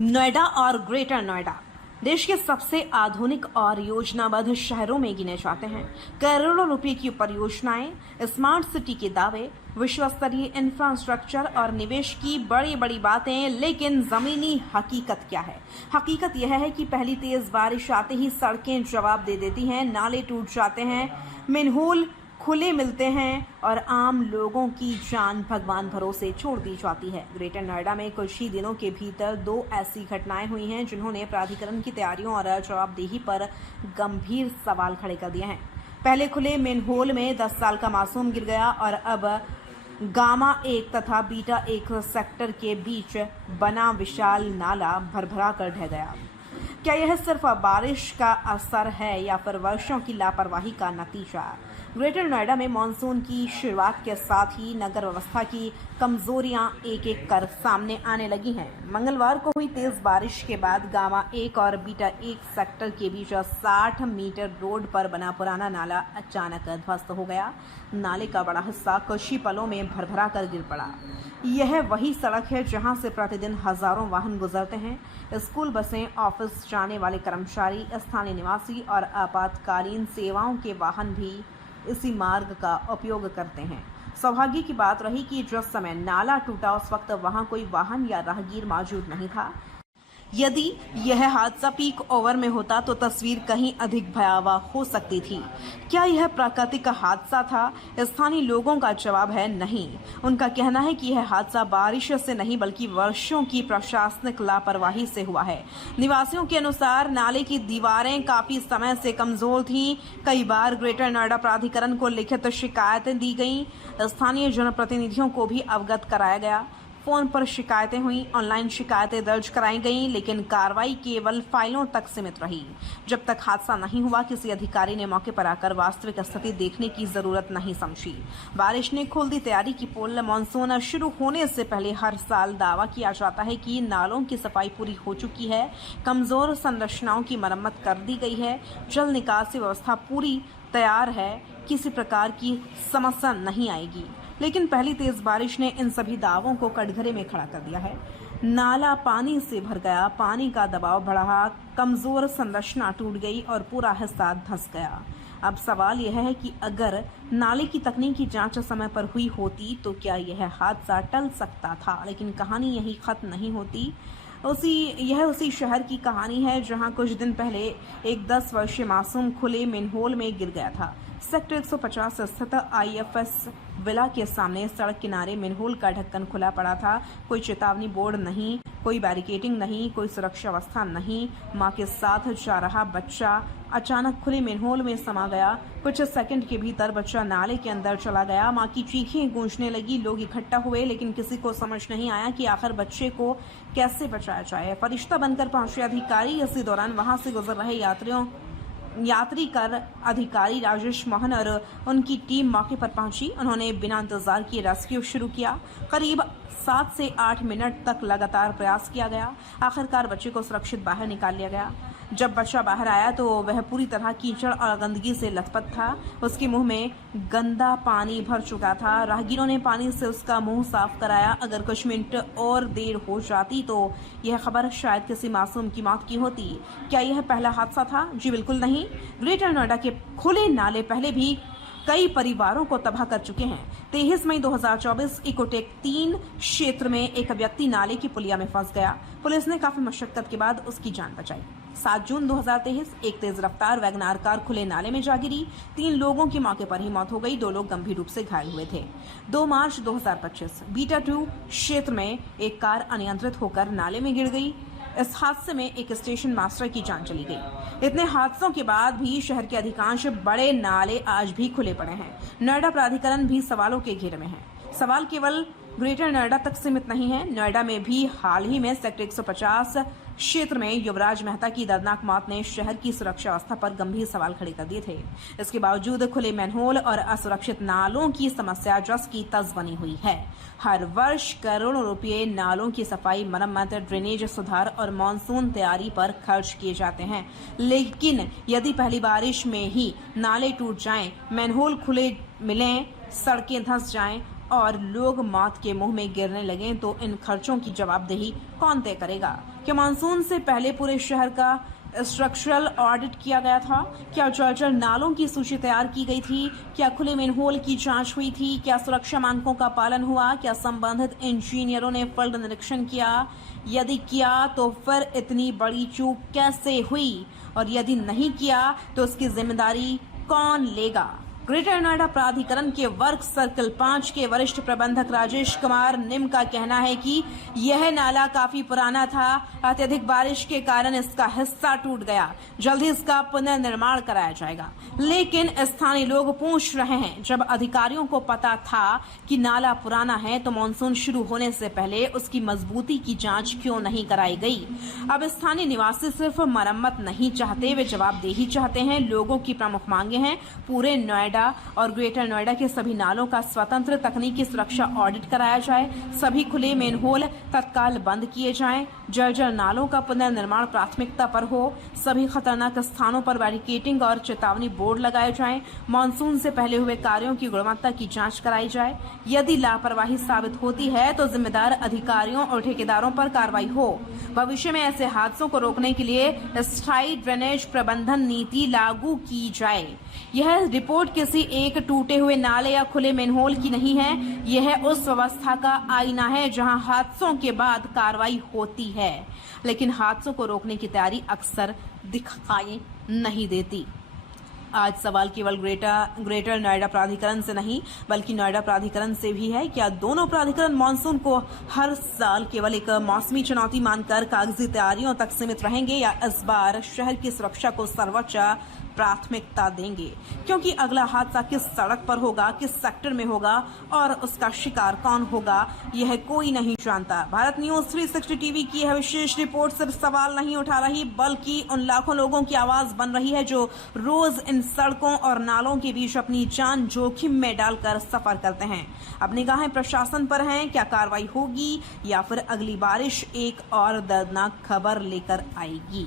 नोएडा और ग्रेटर नोएडा देश के सबसे आधुनिक और योजनाबद्ध शहरों में गिने जाते हैं। करोड़ों रुपए की परियोजनाएं, स्मार्ट सिटी के दावे, विश्व स्तरीय इंफ्रास्ट्रक्चर और निवेश की बड़ी बड़ी बातें, लेकिन जमीनी हकीकत क्या है? हकीकत यह है कि पहली तेज बारिश आते ही सड़कें जवाब दे देती हैं, नाले टूट जाते हैं, मैनहोल खुले मिलते हैं और आम लोगों की जान भगवान भरोसे छोड़ दी जाती है। ग्रेटर नोएडा में कुछ ही दिनों के भीतर दो ऐसी घटनाएं हुई हैं जिन्होंने प्राधिकरण की तैयारियों और जवाबदेही पर गंभीर सवाल खड़े कर दिए हैं। पहले खुले मेनहोल में 10 साल का मासूम गिर गया और अब गामा 1 तथा बीटा 1 सेक्टर के बीच बना विशाल नाला भरभरा कर ढह गया। क्या यह सिर्फ बारिश का असर है या फिर वर्षों की लापरवाही का नतीजा? ग्रेटर नोएडा में मानसून की शुरुआत के साथ ही नगर व्यवस्था की कमजोरियां एक एक कर सामने आने लगी हैं। मंगलवार को हुई तेज बारिश के बाद गामा 1 और बीटा 1 सेक्टर के बीच 60 मीटर रोड पर बना पुराना नाला अचानक ध्वस्त हो गया। नाले का बड़ा हिस्सा कुछ ही पलों में भरभरा कर गिर पड़ा। यह वही सड़क है जहां से प्रतिदिन हजारों वाहन गुजरते हैं। स्कूल बसें, ऑफिस जाने वाले कर्मचारी, स्थानीय निवासी और आपातकालीन सेवाओं के वाहन भी इसी मार्ग का उपयोग करते हैं। सौभाग्य की बात रही कि जिस समय नाला टूटा उस वक्त वहां कोई वाहन या राहगीर मौजूद नहीं था। यदि यह हादसा पीक ओवर में होता तो तस्वीर कहीं अधिक भयावह हो सकती थी। क्या यह प्राकृतिक हादसा था? स्थानीय लोगों का जवाब है नहीं। उनका कहना है कि यह हादसा बारिश से नहीं बल्कि वर्षों की प्रशासनिक लापरवाही से हुआ है। निवासियों के अनुसार नाले की दीवारें काफी समय से कमजोर थीं। कई बार ग्रेटर नोएडा प्राधिकरण को लिखित शिकायतें दी गईं। स्थानीय जनप्रतिनिधियों को भी अवगत कराया गया। फोन पर शिकायतें हुई, ऑनलाइन शिकायतें दर्ज कराई गईं, लेकिन कार्रवाई केवल फाइलों तक सीमित रही। जब तक हादसा नहीं हुआ, किसी अधिकारी ने मौके पर आकर वास्तविक स्थिति देखने की जरूरत नहीं समझी। बारिश ने खोल दी तैयारी की पोल। मानसून शुरू होने से पहले हर साल दावा किया जाता है कि नालों की सफाई पूरी हो चुकी है, कमजोर संरचनाओं की मरम्मत कर दी गई है, जल निकासी व्यवस्था पूरी तैयार है, किसी प्रकार की समस्या नहीं आएगी। लेकिन पहली तेज बारिश ने इन सभी दावों को कटघरे में खड़ा कर दिया है। नाला पानी से भर गया, पानी का दबाव बढ़ा, कमजोर संरचना टूट गई और पूरा हिस्सा धंस गया। अब सवाल यह है कि अगर नाले की तकनीकी जांच समय पर हुई होती तो क्या यह हादसा टल सकता था? लेकिन कहानी यही खत्म नहीं होती। यह उसी शहर की कहानी है जहां कुछ दिन पहले एक 10 वर्षीय मासूम खुले मेनहोल में गिर गया था। सेक्टर 150 स्थित IFS विला के सामने सड़क किनारे मेनहोल का ढक्कन खुला पड़ा था। कोई चेतावनी बोर्ड नहीं, कोई बैरिकेडिंग नहीं, कोई सुरक्षा व्यवस्था नहीं। मां के साथ जा रहा बच्चा अचानक खुले मेनहोल में समा गया। कुछ सेकंड के भीतर बच्चा नाले के अंदर चला गया। मां की चीखें गूंजने लगी। लोग इकट्ठा हुए, लेकिन किसी को समझ नहीं आया कि आखिर बच्चे को कैसे बचाया जाए। फरिश्ता बनकर पहुंचे अधिकारी। इसी दौरान वहां से गुजर रहे यात्री कर अधिकारी राजेश मोहन और उनकी टीम मौके पर पहुंची। उन्होंने बिना इंतजार किए रेस्क्यू शुरू किया। करीब 7 से 8 मिनट तक लगातार प्रयास किया गया। आखिरकार बच्चे को सुरक्षित बाहर निकाल लिया गया। जब बच्चा बाहर आया तो वह पूरी तरह कीचड़ और गंदगी से लथपथ था। उसके मुंह में गंदा पानी भर चुका था। राहगीरों ने पानी से उसका मुंह साफ कराया। अगर कुछ मिनट और देर हो जाती तो यह खबर शायद किसी मासूम की मौत की होती। क्या यह पहला हादसा था? जी बिल्कुल नहीं। ग्रेटर नोएडा के खुले नाले पहले भी कई परिवारों को तबाह कर चुके हैं। 23 मई 2024 इकोटेक 3 क्षेत्र में एक व्यक्ति नाले की पुलिया में फंस गया। पुलिस ने काफी मशक्कत के बाद उसकी जान बचाई। 7 जून 2023 एक तेज रफ्तार वैगनार कार खुले नाले में जा गिरी। 3 लोगों की मौके पर ही मौत हो गई, 2 लोग गंभीर रूप से घायल हुए थे। 2 मार्च 2025 बीटा 2 क्षेत्र में एक कार अनियंत्रित होकर नाले में गिर गई। इस हादसे में एक स्टेशन मास्टर की जान चली गई। इतने हादसों के बाद भी शहर के अधिकांश बड़े नाले आज भी खुले पड़े हैं। नोएडा प्राधिकरण भी सवालों के घेरे में है। सवाल केवल ग्रेटर नोएडा तक सीमित नहीं है। नोएडा में भी हाल ही में सेक्टर 150 क्षेत्र में युवराज मेहता की दर्दनाक मौत ने शहर की सुरक्षा व्यवस्था पर गंभीर सवाल खड़े कर दिए थे। इसके बावजूद खुले मैनहोल और असुरक्षित नालों की समस्या जस की तस बनी हुई है। हर वर्ष करोड़ों रुपए नालों की सफाई, मरम्मत, ड्रेनेज सुधार और मानसून तैयारी पर खर्च किए जाते हैं, लेकिन यदि पहली बारिश में ही नाले टूट जाएं, मैनहोल खुले मिलें, सड़कें धंस जाएं और लोग मौत के मुंह में गिरने लगें तो इन खर्चों की जवाबदेही कौन तय करेगा? क्या मानसून से पहले पूरे शहर का स्ट्रक्चरल ऑडिट किया गया था? क्या जर्जर नालों की सूची तैयार की गई थी? क्या खुले मेनहोल की जांच हुई थी? क्या सुरक्षा मानकों का पालन हुआ? क्या संबंधित इंजीनियरों ने फील्ड निरीक्षण किया? यदि किया तो फिर इतनी बड़ी चूक कैसे हुई, और यदि नहीं किया तो उसकी जिम्मेदारी कौन लेगा? ग्रेटर नोएडा प्राधिकरण के वर्क सर्कल 5 के वरिष्ठ प्रबंधक राजेश कुमार निम का कहना है कि यह नाला काफी पुराना था। अत्यधिक बारिश के कारण इसका हिस्सा टूट गया। जल्द ही इसका पुनर्निर्माण कराया जाएगा। लेकिन स्थानीय लोग पूछ रहे हैं, जब अधिकारियों को पता था कि नाला पुराना है तो मानसून शुरू होने से पहले उसकी मजबूती की जांच क्यों नहीं कराई गई? अब स्थानीय निवासी सिर्फ मरम्मत नहीं चाहते, वे जवाबदेही चाहते हैं। लोगों की प्रमुख मांगे हैं पूरे नोएडा और ग्रेटर नोएडा के सभी नालों का स्वतंत्र तकनीकी सुरक्षा ऑडिट कराया जाए, सभी खुले मेनहोल तत्काल बंद किए जाएं, जर्जर नालों का पुनर्निर्माण प्राथमिकता पर हो, सभी खतरनाक स्थानों पर बैरिकेडिंग और चेतावनी बोर्ड लगाए जाएं, मानसून से पहले हुए कार्यों की गुणवत्ता की जांच कराई जाए। यदि लापरवाही साबित होती है तो जिम्मेदार अधिकारियों और ठेकेदारों पर कार्रवाई हो। भविष्य में ऐसे हादसों को रोकने के लिए स्थायी ड्रेनेज प्रबंधन नीति लागू की जाए। यह रिपोर्ट किसी एक टूटे हुए नाले या खुले मेनहोल की नहीं है, यह उस व्यवस्था का आईना है जहां हादसों के बाद कार्रवाई होती है, लेकिन हादसों को रोकने की तैयारी अक्सर दिखाई नहीं देती। आज सवाल केवल ग्रेटर नोएडा प्राधिकरण से नहीं बल्कि नोएडा प्राधिकरण से भी है। क्या दोनों प्राधिकरण मानसून को हर साल केवल एक मौसमी चुनौती मानकर कागजी तैयारियों तक सीमित रहेंगे, या इस बार शहर की सुरक्षा को सर्वोच्च प्राथमिकता देंगे? क्योंकि अगला हादसा किस सड़क पर होगा, किस सेक्टर में होगा और उसका शिकार कौन होगा, यह कोई नहीं जानता। भारत न्यूज 360 टीवी की यह विशेष रिपोर्ट सिर्फ सवाल नहीं उठा रही बल्कि उन लाखों लोगों की आवाज बन रही है जो रोज इन सड़कों और नालों के बीच अपनी जान जोखिम में डालकर सफर करते हैं। अब निगाहें प्रशासन पर हैं, क्या कार्रवाई होगी या फिर अगली बारिश एक और दर्दनाक खबर लेकर आएगी?